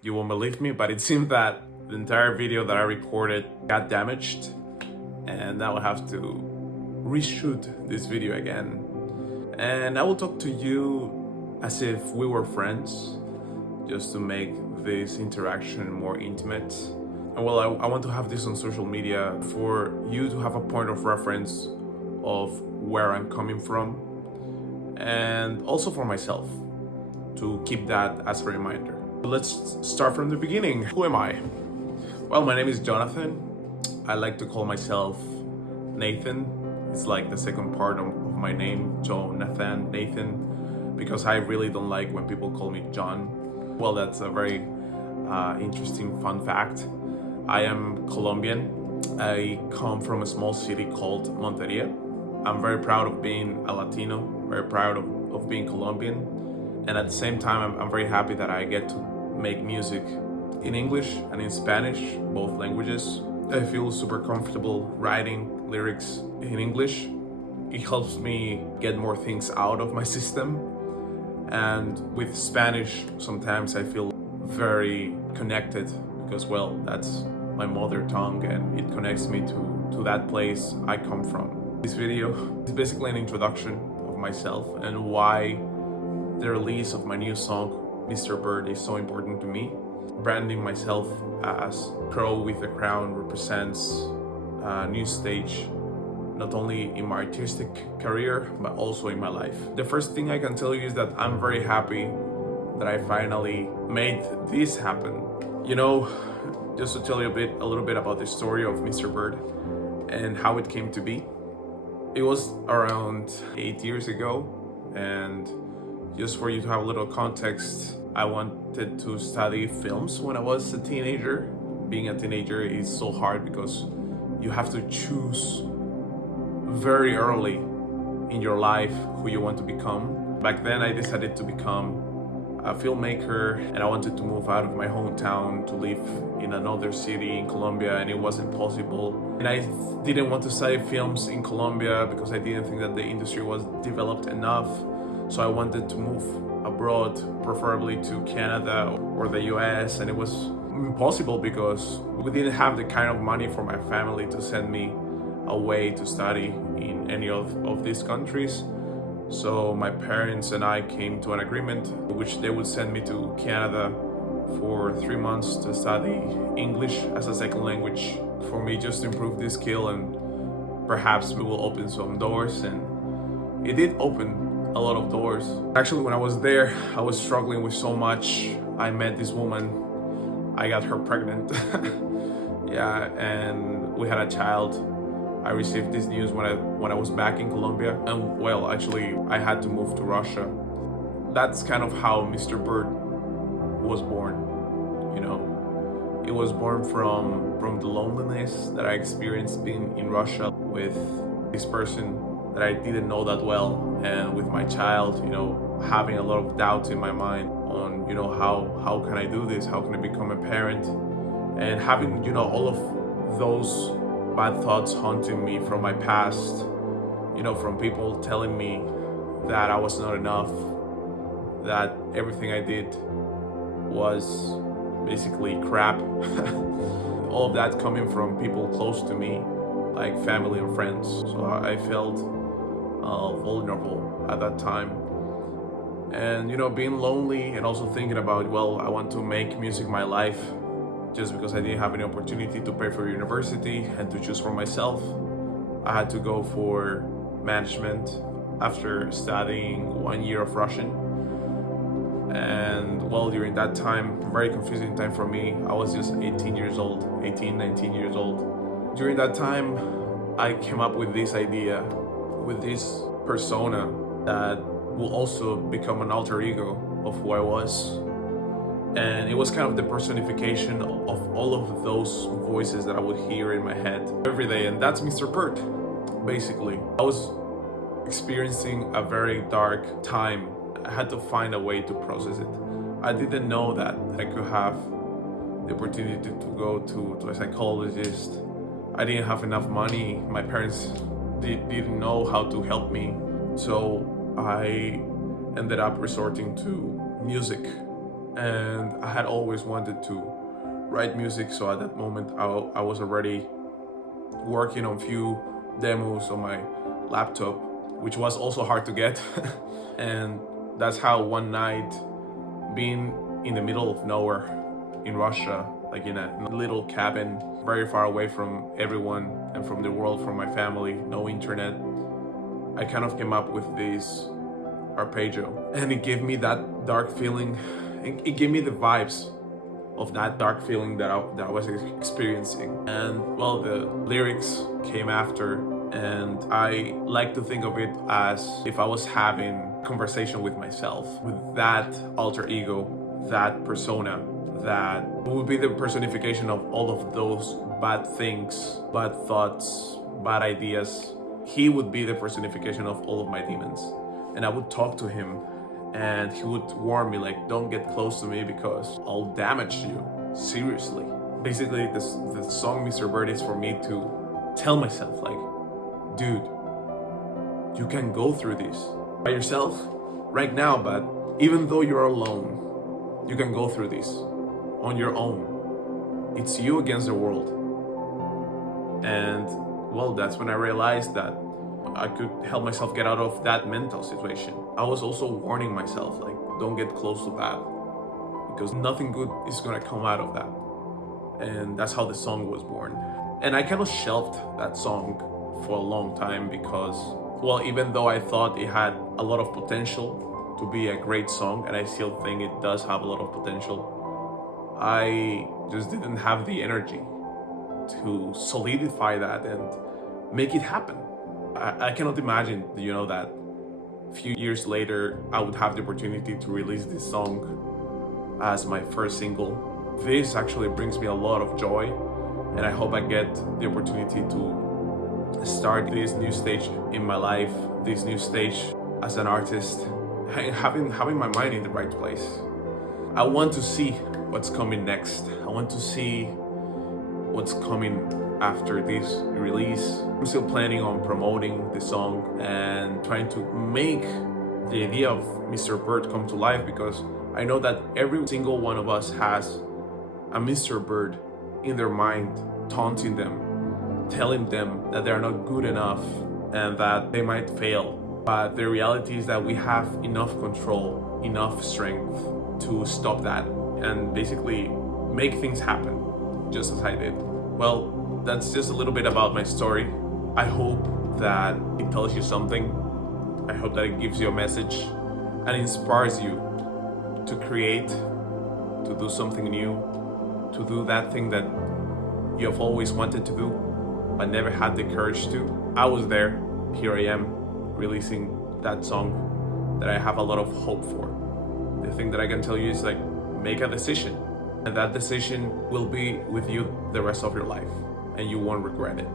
You won't believe me, but it seems that the entire video that I recorded got damaged, and I will have to reshoot this video again. And I will talk to you as if we were friends, just to make this interaction more intimate. And well, I want to have this on social media for you to have a point of reference of where I'm coming from, and also for myself to keep that as a reminder. Let's start from the beginning. Who am I? Well, my name is Jonathan. I like to call myself Nathan. It's like the second part of my name, Jonathan, Nathan, because I really don't like when people call me John. Well, that's a very interesting fun fact. I am Colombian. I come from a small city called Monteria. I'm very proud of being a Latino, very proud of being Colombian. And at the same time, I'm very happy that I get to make music in English and in Spanish, both languages. I feel super comfortable writing lyrics in English. It helps me get more things out of my system. And with Spanish, sometimes I feel very connected because, well, that's my mother tongue and it connects me to that place I come from. This video is basically an introduction of myself and why the release of my new song, Mr. Bird, is so important to me. Branding myself as Crow with a Crown represents a new stage, not only in my artistic career, but also in my life. The first thing I can tell you is that I'm very happy that I finally made this happen. You know, just to tell you a little bit about the story of Mr. Bird and how it came to be. It was around 8 years ago, and just for you to have a little context, I wanted to study films when I was a teenager. Being a teenager is so hard because you have to choose very early in your life who you want to become. Back then I decided to become a filmmaker, and I wanted to move out of my hometown to live in another city in Colombia, and it wasn't possible. And I didn't want to study films in Colombia because I didn't think that the industry was developed enough. So I wanted to move abroad, preferably to Canada or the US, and it was impossible because we didn't have the kind of money for my family to send me away to study in any of these countries. So my parents and I came to an agreement which they would send me to Canada for 3 months to study English as a second language for me, just to improve this skill, and perhaps we will open some doors. And it did open a lot of doors. Actually, when I was there, I was struggling with so much. I met this woman, I got her pregnant. Yeah, and we had a child. I received this news when I was back in Colombia, and well, actually I had to move to Russia. That's kind of how Mr. Bird was born, you know. It was born from the loneliness that I experienced being in Russia with this person that I didn't know that well, and with my child, you know, having a lot of doubts in my mind on, you know, how can I do this? How can I become a parent? And having, you know, all of those bad thoughts haunting me from my past, you know, from people telling me that I was not enough, that everything I did was basically crap. All of that coming from people close to me, like family and friends. So I felt vulnerable at that time. And, you know, being lonely and also thinking about, well, I want to make music my life, just because I didn't have any opportunity to pay for university and to choose for myself. I had to go for management after studying 1 year of Russian. And well, during that time, very confusing time for me. I was just 19 years old. During that time, I came up with this idea, with this persona that will also become an alter ego of who I was. And it was kind of the personification of all of those voices that I would hear in my head every day. And that's Mr. Bird, basically. I was experiencing a very dark time. I had to find a way to process it. I didn't know that I could have the opportunity to go to a psychologist. I didn't have enough money. My parents didn't know how to help me. So I ended up resorting to music and I had always wanted to write music. So at that moment, I was already working on few demos on my laptop, which was also hard to get. And that's how one night, being in the middle of nowhere in Russia, like in a little cabin, very far away from everyone and from the world, from my family, no internet, I kind of came up with this arpeggio, and it gave me that dark feeling. It gave me the vibes of that dark feeling that I was experiencing. And well, the lyrics came after, and I like to think of it as if I was having a conversation with myself, with that alter ego, that persona, that would be the personification of all of those bad things, bad thoughts, bad ideas. He would be the personification of all of my demons. And I would talk to him, and he would warn me, like, don't get close to me because I'll damage you seriously. Basically, the song Mr. Bird is for me to tell myself, like, dude, you can go through this by yourself right now, but even though you're alone, you can go through this on your own. It's you against the world. And well, that's when I realized that I could help myself get out of that mental situation. I was also warning myself, like, don't get close to that, because nothing good is gonna come out of that. And that's how the song was born. And I kind of shelved that song for a long time because, well, even though I thought it had a lot of potential to be a great song, and I still think it does have a lot of potential, I just didn't have the energy to solidify that and make it happen. I cannot imagine, that a few years later, I would have the opportunity to release this song as my first single. This actually brings me a lot of joy, and I hope I get the opportunity to start this new stage in my life, this new stage as an artist, having my mind in the right place. I want to see what's coming next. I want to see what's coming after this release. I'm still planning on promoting the song and trying to make the idea of Mr. Bird come to life, because I know that every single one of us has a Mr. Bird in their mind, taunting them, telling them that they're not good enough and that they might fail. But the reality is that we have enough control, enough strength to stop that and basically make things happen, just as I did. Well, that's just a little bit about my story. I hope that it tells you something. I hope that it gives you a message and inspires you to create, to do something new, to do that thing that you have always wanted to do but never had the courage to. I was there. Here I am, releasing that song that I have a lot of hope for. The thing that I can tell you is, like, make a decision, and that decision will be with you the rest of your life, and you won't regret it.